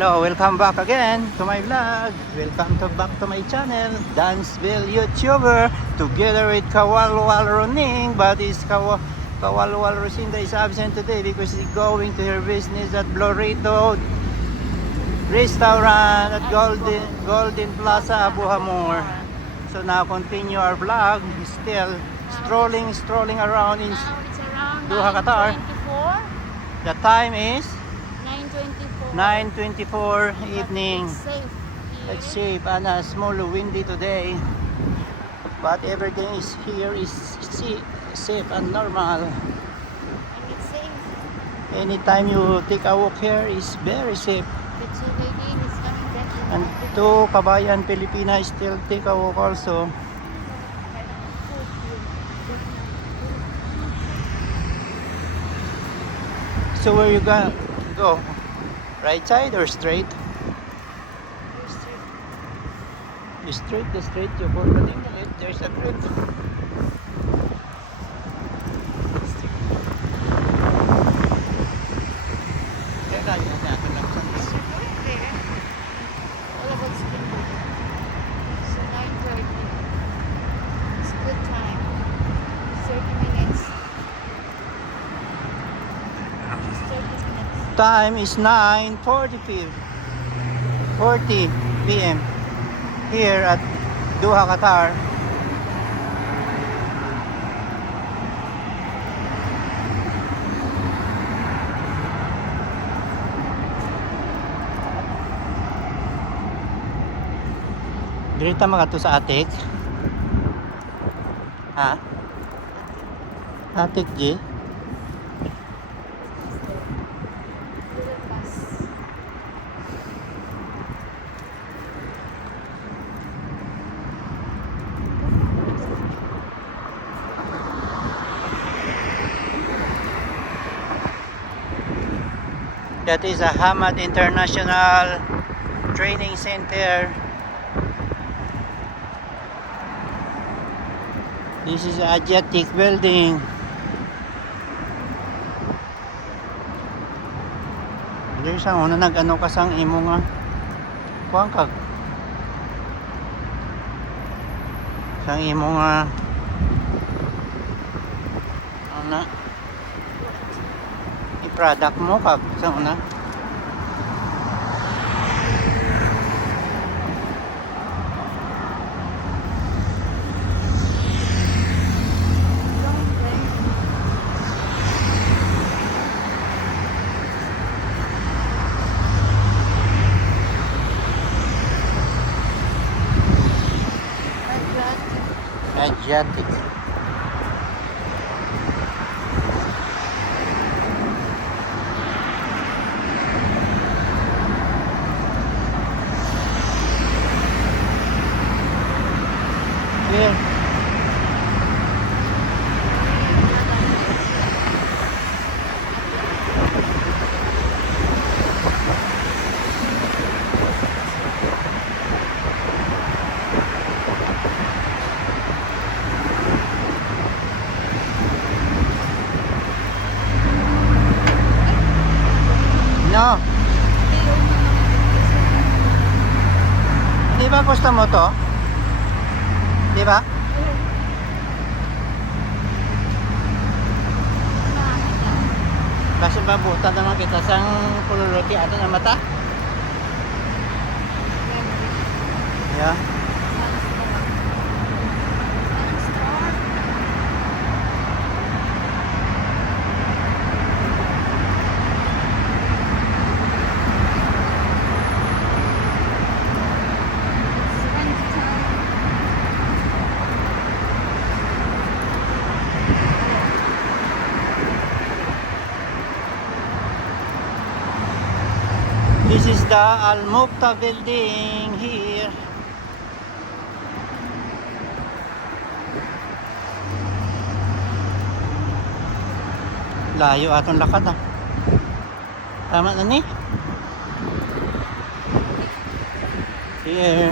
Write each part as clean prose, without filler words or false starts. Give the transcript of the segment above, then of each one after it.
Hello, welcome back again to my vlog. Welcome back to my channel, Danceville YouTuber. Together with Kawalwal Roning, but Kawalwal Rosinda is absent today because he's going to her business at Blorito Restaurant at Golden Plaza, Abu Hamor. So now continue our vlog. Still strolling around in Now it's around Doha, Qatar. 9:24. The time is 9:24. 9:24 evening. It's safe here. It's safe and small windy today, but everything is here is safe and normal. And it's safe. Anytime you take a walk here is very safe. The lady is coming back. And to Kabayan Pilipina still take a walk also. So where you gonna go? Right side or straight? You straight, the straight, you go to the left, there's a cliff. Teka, yun natin lang sa All about spring. So 9:30. It's a good time. 30 minutes. Just 30 minutes. time is 9:40 p.m. here at Doha, Qatar. Dirita mga to sa Atik. Ha? Atik G? Little bus. That is a Hamad International Training Center. This is Asiatic building. There's ang una nag-ano kasang imo nga. Kuwang kag. Sang imo nga. Ano? I-product mo kag sa una. Asiatic. Here. No. Di ba gusto mo to? Di ba? Kasi babutan naman kita sang pululuti ato na mata. Yeah. This is the Al Mukta building here. Layo atong lakad ah. Tama na ni. Here.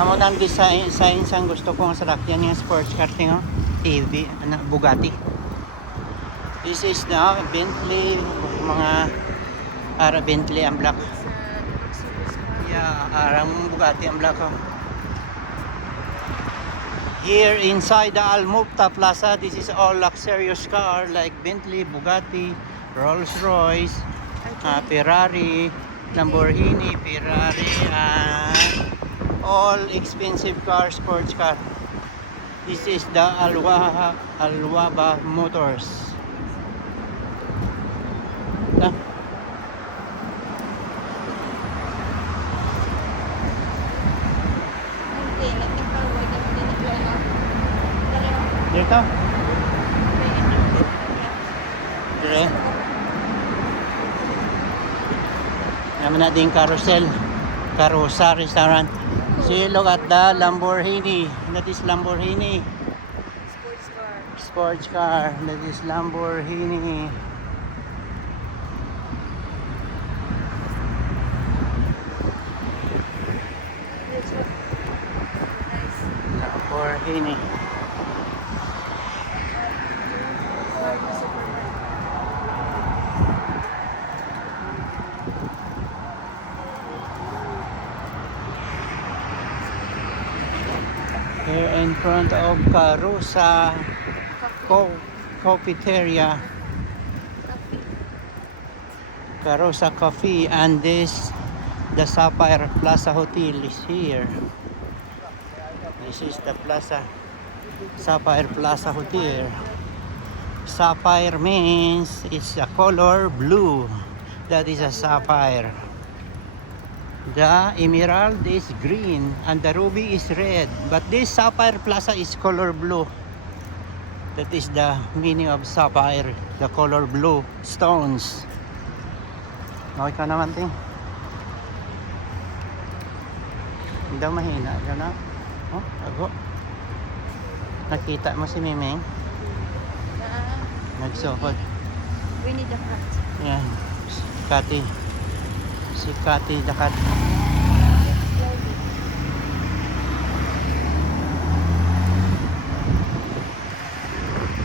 Amo nang design ang gusto kong salakyan yung sports car tingo. TV, Bugatti. This is the Bentley, mga Bentley ang black. Yeah, arang Bugatti ang black. Here inside the Al Mufta Plaza, this is all luxurious car like Bentley, Bugatti, Rolls-Royce, Ferrari, Lamborghini, Ferrari, and all expensive car, sports car. This is the Alwaba Motors. Ah, Hindi, nagkakawag ang dinagyan. dito? Dire. Naman natin yung Carosa restaurant. See, look at the Lamborghini. That is Lamborghini. Sports car. Sports car. That is Lamborghini. This one. Nice. Lamborghini. Here in front of Carosa Cafeteria. Carosa Coffee, and this the Sapphire Plaza Hotel is here. This is the Plaza Sapphire Plaza Hotel. Sapphire means it's a color blue. That is a sapphire. The emerald is green and the ruby is red. But this Sapphire Plaza is color blue. That is the meaning of sapphire, the color blue stones. Okay ka naman, ting. Hindi daw mahina. Diyan na. Oh, ago. Nakita mo si Miming? Nagsuhod. Winnie the Pooh. Yan. Si Kati. Si Kati the Cat.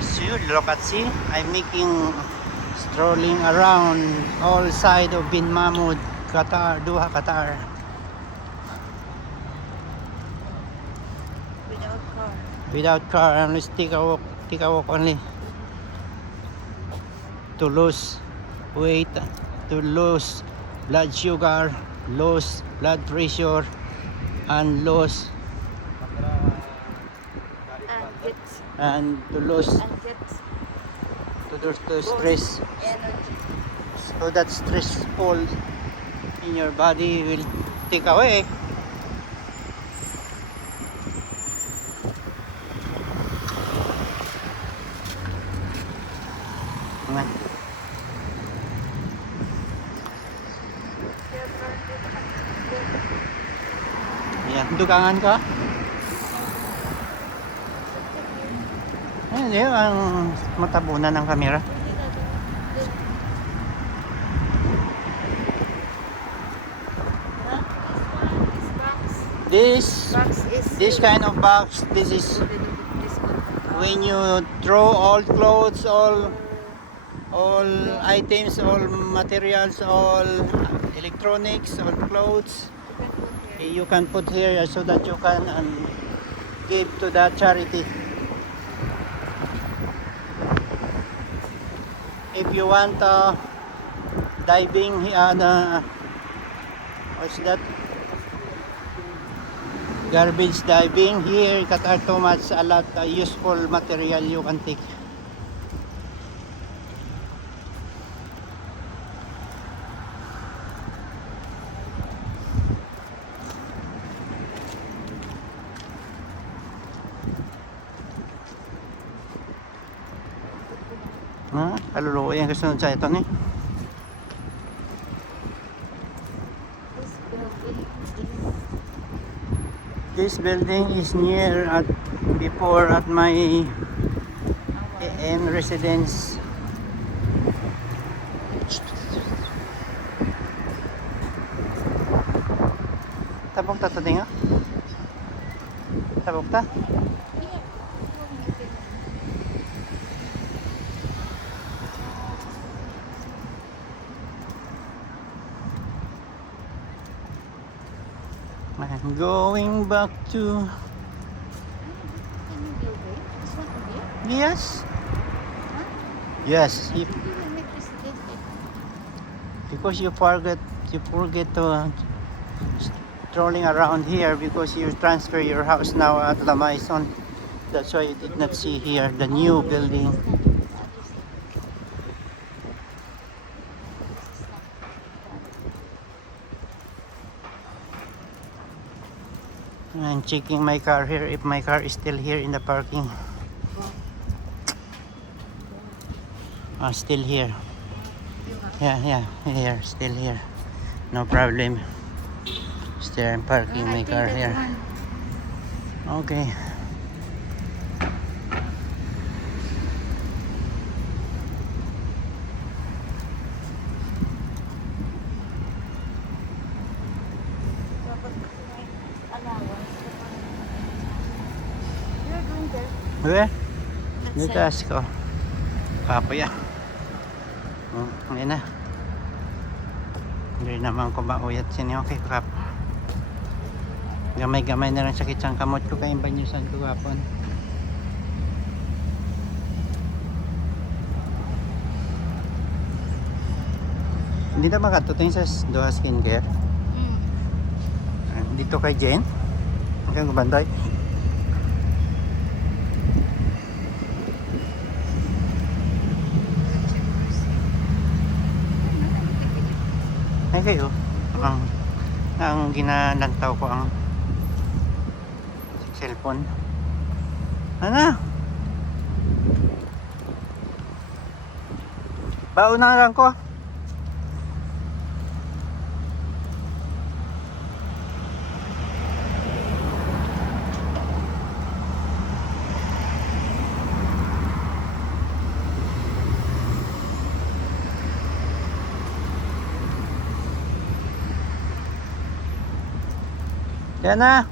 So, look at see. I'm making strolling around all side of Bin Mahmud, Qatar, Doha, Qatar. Without car. Without car, unless take a walk only. To lose weight, to lose blood sugar, lose blood pressure, and lose And and to lose get to stress, energy. so that stressful in your body will take away. Nga. Ayan, dugangan ka? Hindi, ang matabunan ng kamera. This This kind of box, this is when you throw all clothes, all items, all materials, all electronics, all clothes, you can put here so that you can give to the charity. If you want diving, what's that? Garbage diving here, Qatar too much, a lot useful material you can take. Kaluluwa yan kasunod sa ito ni. This building is near at before at my residence. Tabok ta to dinga? Tabok ta? I'm going back to... Can you build it? This one here? Yes. Huh? Yes. You will make this different. Because you forget to strolling around here because you transfer your house now at La Maison. That's why you did not see here the new building. I'm checking my car here if my car is still here in the parking. Still here. Yeah, here, still here. No problem. Still I'm parking my car here. Okay. You're going there. Where? Let's Dito say. ask ko. Papaya. Oh, ngayon na. Hindi naman ko mauyat sinyo. Okay, kap. Gamay-gamay na lang sakit siyang kamot ko kayong banyusan ko kapon. Hindi na makatutin sa Doha Skincare. Dito kay Jane. Hanggang gubanday. Ay kayo. Ang ginalantaw ko ang cellphone. Ano? Baon na lang ko. Yan na.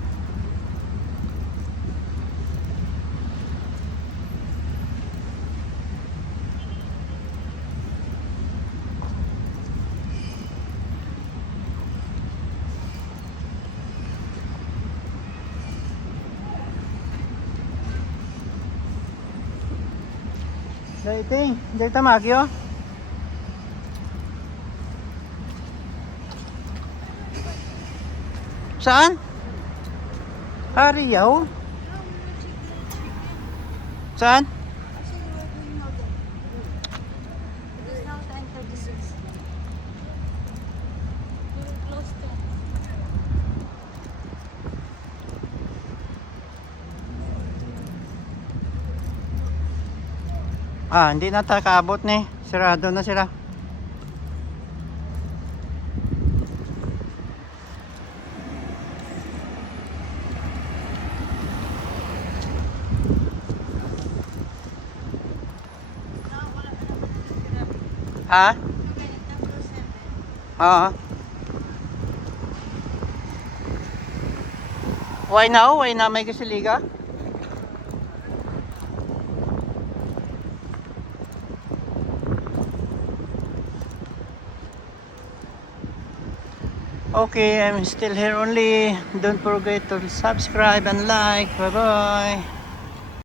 Dating, dito tamagyo. Saan? Ariyaw? Saan? Hindi na tayo kaabot ni. Sirado na sila. Ha? Oo. Why now? Why na may kasiliga? Okay, I'm still here only. Don't forget to subscribe and like. Bye bye.